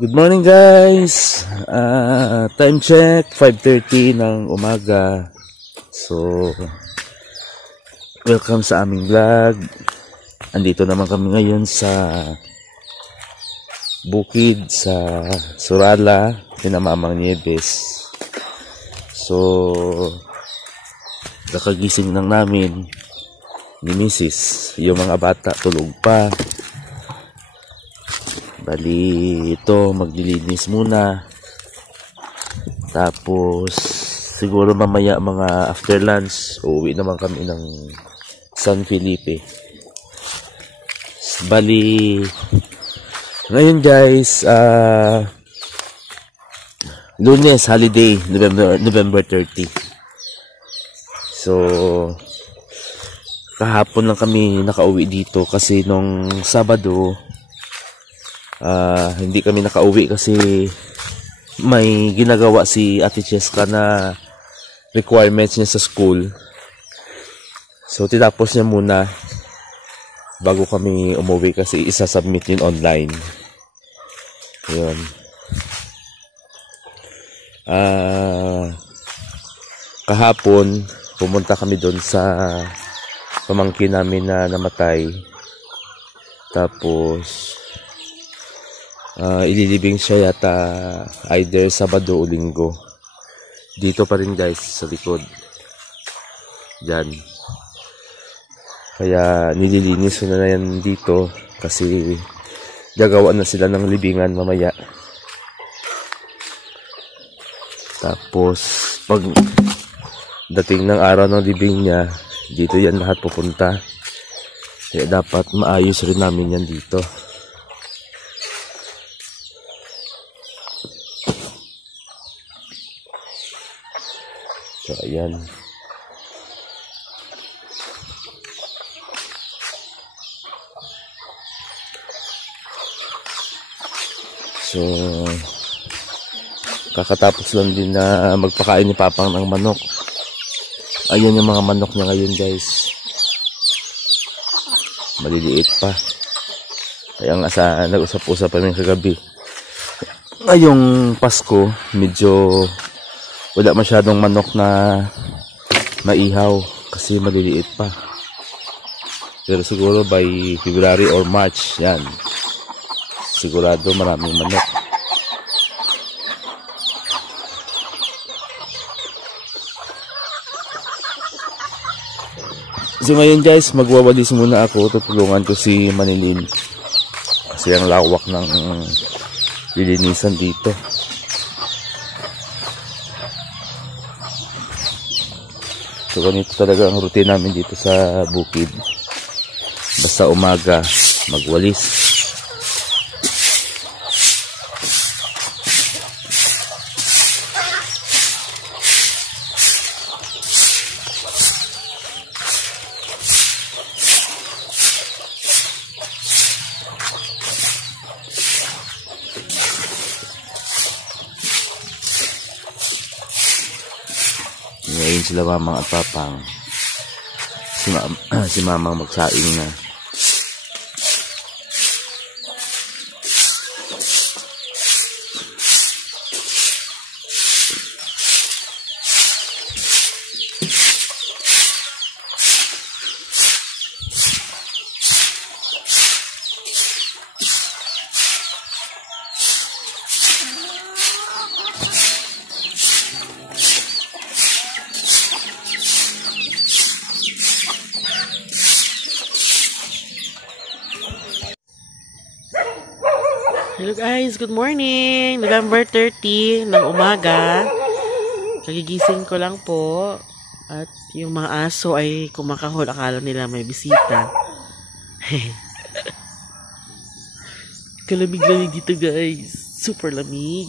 Good morning guys, time check 5:30 ng umaga. So welcome sa aming vlog. Andito naman kami ngayon sa bukid sa Surala, Pinamamang Nieves. So kakagising lang namin ni Mrs. Yung mga bata tulog pa. Bali, ito, maglilinis muna. Tapos, siguro mamaya mga after lunch, uuwi naman kami ng San Felipe. Bali, ngayon guys, Lunes, holiday, November 30. So, kahapon lang kami nakauwi dito kasi nung Sabado, hindi kami nakauwi kasi may ginagawa si Ate Cheska na requirements niya sa school. So tinapos niya muna bago kami umuwi kasi isa-submit yun online. Yun. Kahapon pumunta kami doon sa pamangkin namin na namatay. Tapos ililibing siya yata either Sabado o Linggo. Dito pa rin guys sa likod. Diyan. Kaya nililinis na yan dito kasi gagawa na sila ng libingan mamaya. Tapos pag dating ng araw ng libing niya, dito yan lahat pupunta. Kaya dapat maayos rin namin yan dito. So, ayan. So, kakatapos lang din na magpakain ni Papang ng manok. Ayun yung mga manok niya ngayon guys. Maliliit pa. Kaya nga nag-usap-usap kami kagabi. Ngayong Pasko, medyo wala masyadong manok na maihaw kasi maliliit pa. Pero siguro by February or March, yan. Sigurado maraming manok. So ngayon guys, magwawalis muna ako. Tutulungan ko si Manilin. Kasi ang lawak ng lilinisan dito. So ganito talaga ang routine namin dito sa bukid. Basta umaga, magwalis. Ngayon sila mamang at papang. Si mamang magsaing na. Hello guys, good morning! November 30 ng umaga. Kagigising ko lang po. At yung mga aso ay kumakahol. Akala nila may bisita. Kalamig-lamig dito guys. Super lamig.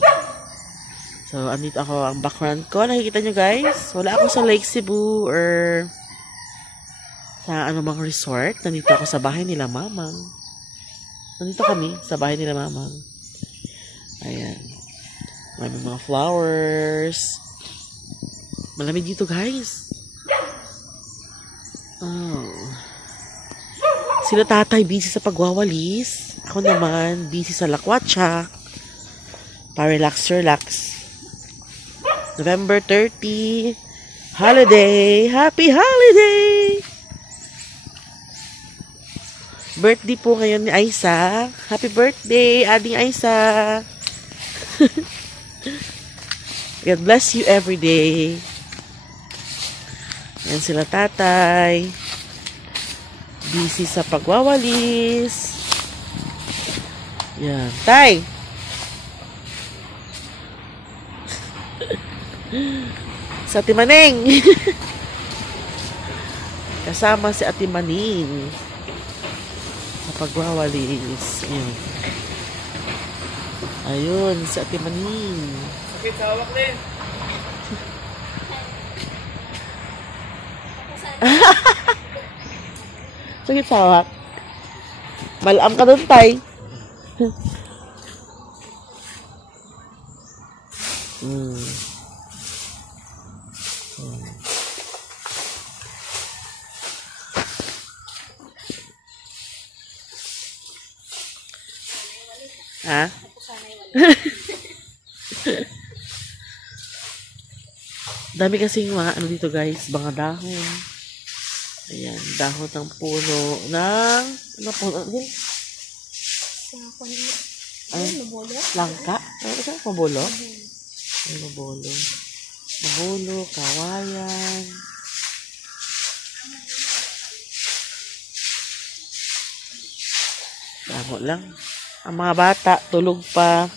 So, andito ako ang background ko. Nakikita nyo guys? Wala ako sa Lake Cebu or sa anumang resort. Nandito ako sa bahay nila mamang. Nandito kami sa bahay nila mamang. Ayan. May mga flowers. Malamig dito guys. Oh. Sila tatay busy sa pagwawalis. Ako naman busy sa lakwatsa. Pa-relax. November 30. Holiday. Happy holiday! Birthday po ngayon ni Aisa. Happy birthday, Ading Aisa. God bless you every day. Yan sila tatay. Busy sa pagwawalis. Yan. Tay! Sa Ate Maneng. Kasama si Ate Maning. Pagwawalis. Ayun. Ayun, sa Ate Maning. Sakit sa hawak din. Sakit sa hawak. Malam ka dun, tay. Ha? Dami kasing mga ano dito guys, mga dahon. Ayan, dahon ng puno ng ano puno din? Ay, langka? Ano ito? Mabulo? Ay, mabulo. Mabulo, kawayan. Damo lang. Ang mga bata, tulog pa.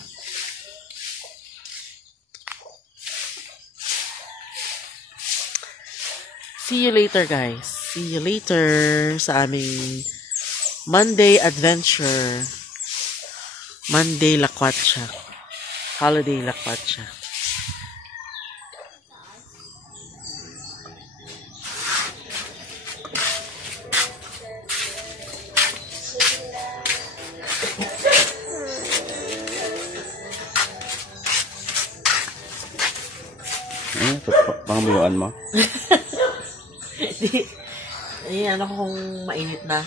See you later, guys. See you later sa aming Monday adventure. Monday Lakwatsa. Holiday Lakwatsa. Pangamuyuan mo? Ayan, ano kung mainit na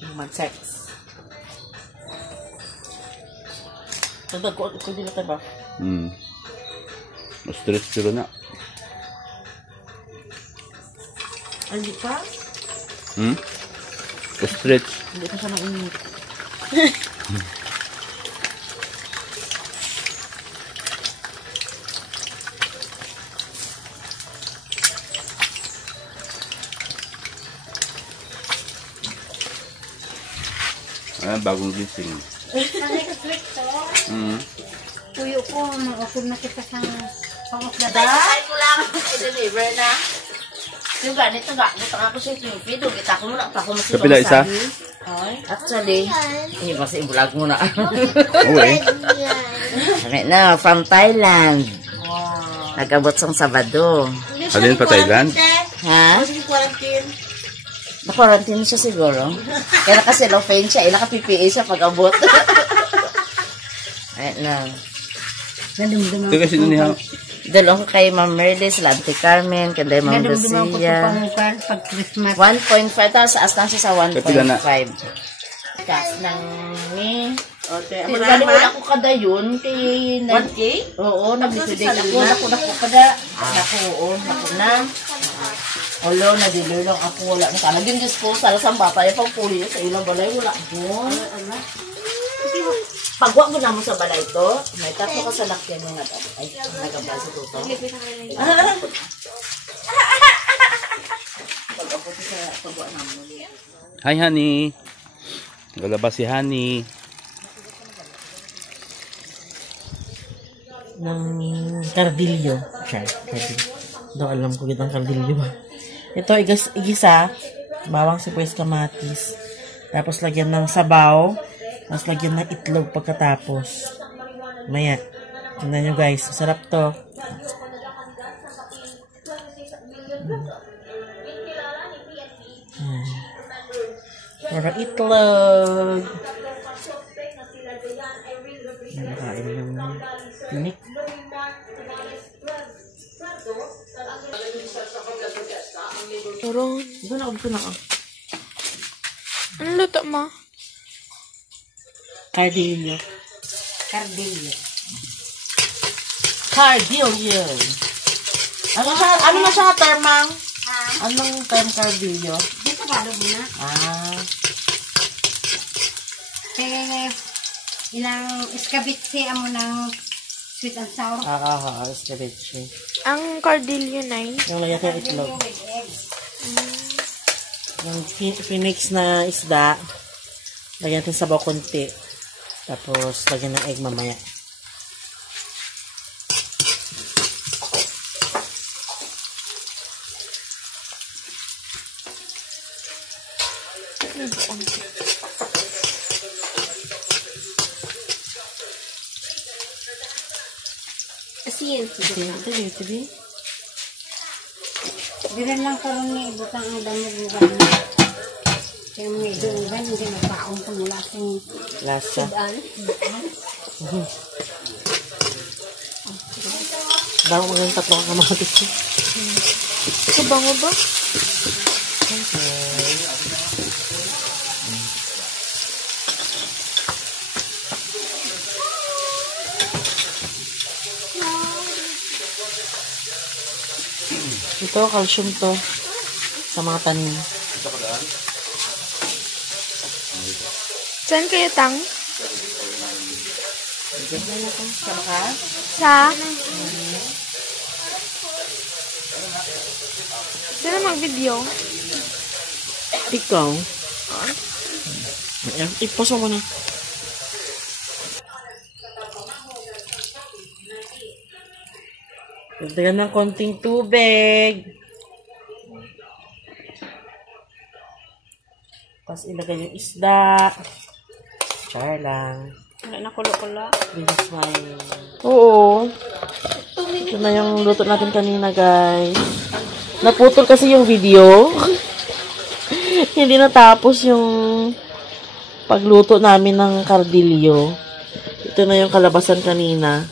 yung man-sex. Tanda ko din na tayo ba? Stress sila na. Ay, hindi pa? Stretch. Hindi pa siya mainit. Bagong gising. Tuyo ko, mag-usog na kita sa pang-usgada. Dahil ko lang i-deliver na. Yung ganito ako sa video. Kita ko muna pa kung Kapila isa? Actually, hindi pa sa i-vlog muna. Okay. Right now, from Thailand. Nag-abot sa Sabado. Alin pa Thailand? Ha? Na-quarantine siya siguro. Kaya naka-cellophane siya. Naka-PPA siya pag-abot. Right now. Ito kasi nun niya. Dalawang ko kay Ma'am Merlis, Lante Carmen, kay Ma'am Nadumduman ko sa Lucia. pamukal pag Christmas. 1.5. Tapos aas lang siya sa 1.5. Taas ng ni... Wala ko kada yun. 1K? Oo, nag-liquidate ako. Naku kada. Naku na. Olo, nadilulong ako. Wala na sana. Yung disposal sa bata. Yung pagpuli sa ilang balay. Wala ko. Pagwa mo na mo sa balay to, may tatlo ka sa lakyan mo nga dapat. Ay, nagabal sa tuto. Pag-abot sa pagwa na mo. Hi, honey. Galabas si honey. Ng kardilyo. Siya, kardilyo. Daw alam ko kitang kardilyo ba. Ito, igisa. Bawang sibuyas kamatis. Tapos lagyan ng sabaw. Tapos lagyan ng itlog pagkatapos. Maya. Tingnan nyo guys. Masarap to. Para itlog. Nakain ng tinik. Turun. Ito na ako na ako. Ano luto mo? Cardillo. Cardillo. Cardillo. Ano na siya term, Mang? Anong term cardillo? Dito ba mo na? Kaya ilang iskabitse amo ng sweet and sour. Escabeche. Ang cardillo 9. Yung lagyan ko yung itlog. Yung phoenix na isda, lagyan natin sabaw konti. Tapos, lagyan ng egg mamaya. Asin. Ito. Diyan lang karon ni ibutang ang damog mo ganun. Kaya may doon ba hindi magpaong pamula sa Lasa. sudan. Bago magandang tatlo ang kamatis. Ito bango ba? Ito, calcium to. Sa mga tanim. Saan kayo tang? Sa baka? Sa? Saan mag-video? Ikaw? Iposo mo na. Dagdagan ng konting tubig. Tapos ilagay yung isda. Char lang. Wala na kulo-kulo. Bilis man. Oo. Ito na yung luto natin kanina, guys. Naputol kasi yung video. Hindi natapos yung pagluto namin ng cardillo. Ito na yung kalabasan kanina.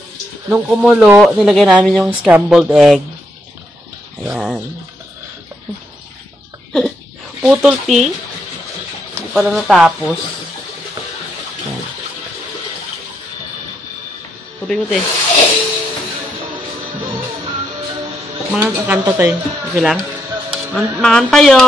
Nung kumulo, nilagay namin yung scrambled egg. Ayan. Putol tea. Hindi pala natapos. Ayan. Tubig mo, te. Mga kanta tayo. Okay lang? Mga tayo.